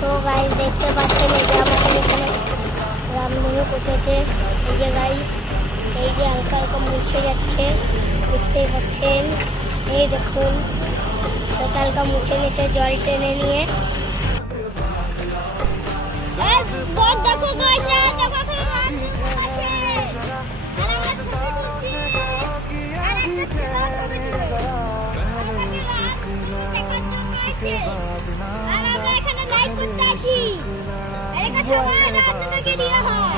তো গাইস দেখতে পাচ্ছেন এই যে আমাদের এখানে রামধনু পুষেছে। এই যে গাইস এই যে হালকা হালকা মুছে যাচ্ছে, দেখতেই পাচ্ছেন। এই দেখুন হালকা হালকা মুছে নিচ্ছে জল টেনে নিয়ে। দেখো গাইস দেখো এখানে লাইভ করতে আছি। এলাকা সবাই রাত থেকে দিয়ে হয়।